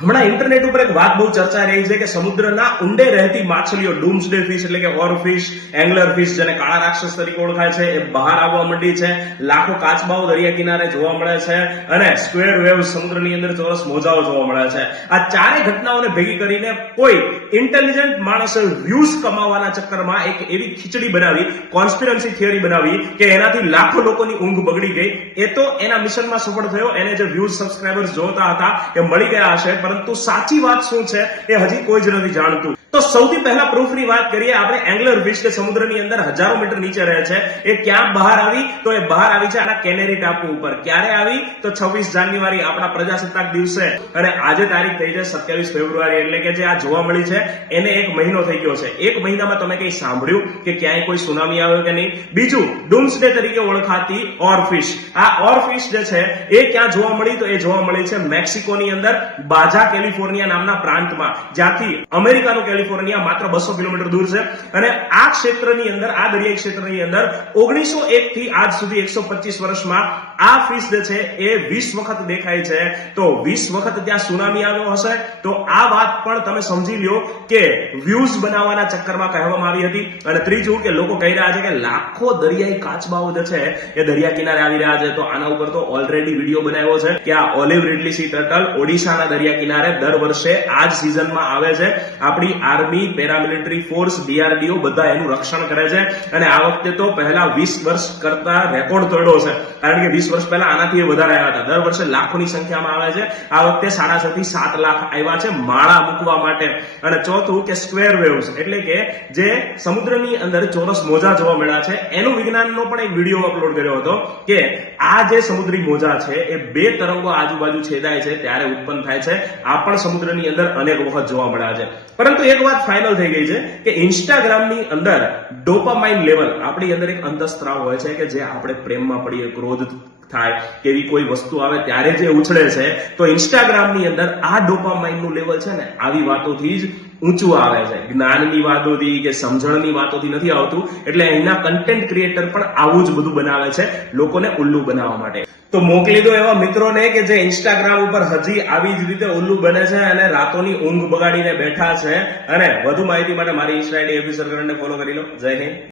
હમણાં ઇન્ટરનેટ ઉપર એક વાત બહુ ચર્ચાઈ રહી છે કે સમુદ્રના ઊંડે રહેતી માછલીઓ ડૂમ્સડે ફિશ એટલે કે ઓર ફિશ, એંગ્લર ફિશ જેને કાળા રાક્ષસ તરીકે ઓળખાય છે એ બહાર આવવા માંડી છે. લાખો કાચબાઓ દરિયા કિનારે જોવા મળે છે અને સ્ક્વેર વેવ્સ સમુદ્રની અંદર ચોરસ મોજાઓ જોવા મળે છે. આ ચારે ઘટનાઓને ભેગી કરીને કોઈ ઇન્ટેલિજન્ટ માણસે વ્યૂઝ કમાવાના ચક્કરમાં એક એવી ખીચડી બનાવી, કોન્સ્પિરન્સી થિયરી બનાવી કે એનાથી લાખો લોકોની ઊંઘ બગડી ગઈ. એ તો એના મિશનમાં સફળ થયો. એને જે વ્યૂઝ સબસ્ક્રાઇબર્સ જોતા હતા એ મળી ગયા હશે, પરંતુ સાચી વાત શું છે એ હજી કોઈ જ નથી જાણતું. તો સૌથી પહેલા પ્રૂફની વાત કરીએ આપણે. એંગ્લર ફિશ કે સમુદ્રની અંદર હજારો મીટર નીચે રહે છે, એ ક્યાં બહાર આવી? તો એ બહાર આવી છે આના કેનેરી ટાપુ ઉપર. ક્યારે આવી? તો 26 જાન્યુઆરી આપણા પ્રજાસત્તાક દિવસે. અને આજે તારીખ થઈ છે 27 ફેબ્રુઆરી, એટલે કે જે આ જોવા મળી છે એને 1 મહિનો થઈ ગયો છે. 1 મહિનામાં તમે કઈ સાંભળ્યું કે ક્યાંય કોઈ સુનામી આવ્યો કે નહીં? બીજું, ડૂમ્સડે તરીકે ઓળખાતી ઓર ફિશ. આ ઓર ફિશ જે છે એ ક્યાં જોવા મળી? તો એ જોવા મળી છે મેક્સિકોની અંદર બાજા કેલિફોર્નિયા નામના પ્રાંતમાં, જ્યાંથી અમેરિકાનું કેલિફોર્નિયા માત્ર 200 કિલોમીટર દૂર છે. અને આ ક્ષેત્રની અંદર, આ દરિયાઈ ક્ષેત્રની અંદર 1901 થી આજ સુધી 125 વર્ષમાં આ ફિશ જે છે એ 20 વખત દેખાય છે. તો 20 વખત ત્યાં સુનામી આવ્યો હશે તો આ વાત પણ તમે સમજી લ્યો કે વ્યૂઝ બનાવવાના ચક્કરમાં કહેવામાં આવી હતી. અને ત્રીજું કે લોકો કહી રહ્યા છે કે લાખો દરિયાઈ કાચબાઓ જે છે એ દરિયા કિનારે આવી રહ્યા છે. તો આના ઉપર તો ઓલરેડી વિડીયો બનાવ્યો છે કે આ ઓલિવ રિડલી સી ટર્ટલ ઓડિશાના દરિયા કિનારે દર વર્ષે આ જ સિઝનમાં આવે છે. આપણી આર્મી, પેરામિલિટરી ફોર્સ, DRDO બધા એનું રક્ષણ કરે છે. અને આ વખતે તો પહેલા 20 વર્ષ કરતા રેકોર્ડ તોડ્યો છે, કારણ કે 20 વર્ષ પહેલા આનાથી વધારે આવ્યા હતા. દર વર્ષે લાખોની સંખ્યામાં આવે છે. આ વખતે 6.5 થી 7 લાખ આવ્યા છે માળા મૂકવા માટે. અને ચોથું કે સ્ક્વેર વેવ્સ એટલે કે જે સમુદ્રની અંદર ચોરસ મોજા જોવા મળ્યા છે એનું વિજ્ઞાનનો પણ એક વિડીયો અપલોડ કર્યો હતો કે આ જે સમુદ્રી મોજા છે એ 2 તરંગો આજુબાજુ છેદાય છે ત્યારે ઉત્પન્ન થાય છે. આ પણ સમુદ્રની અંદર અનેક વખત જોવા મળ્યા છે. પરંતુ એક વાત ફાઇનલ થઈ ગઈ છે કે ઇન્સ્ટાગ્રામની અંદર ડોપામાઇન લેવલ, આપણી અંદર એક અંતઃસ્ત્રાવ હોય છે કે જે આપણે પ્રેમમાં પડીએ, ક્રોધ થાય કે એવી કોઈ વસ્તુ આવે ત્યારે જે ઉછળે છે, તો ઇન્સ્ટાગ્રામની અંદર આ ડોપામાઇનનું લેવલ છે ને આવી વાતોથી જ ઊંચું આવે છે. જ્ઞાનની વાતોથી કે સમજણની વાતોથી નથી આવતું. એટલે અહીંના કન્ટેન્ટ ક્રિએટર પણ આવું જ બધું બનાવે છે લોકોને ઉલ્લુ બનાવવા માટે. તો મોકલી દો એવા મિત્રોને કે જે ઇન્સ્ટાગ્રામ ઉપર હજી આવી જ રીતે ઉલ્લુ બને છે અને રાતોની ઊંઘ બગાડીને બેઠા છે. અને વધુ માહિતી માટે મારી ઇન્સ્ટા આઈડી ઓફિસર કરંટને ફોલો કરી લો. જય હિન્દ.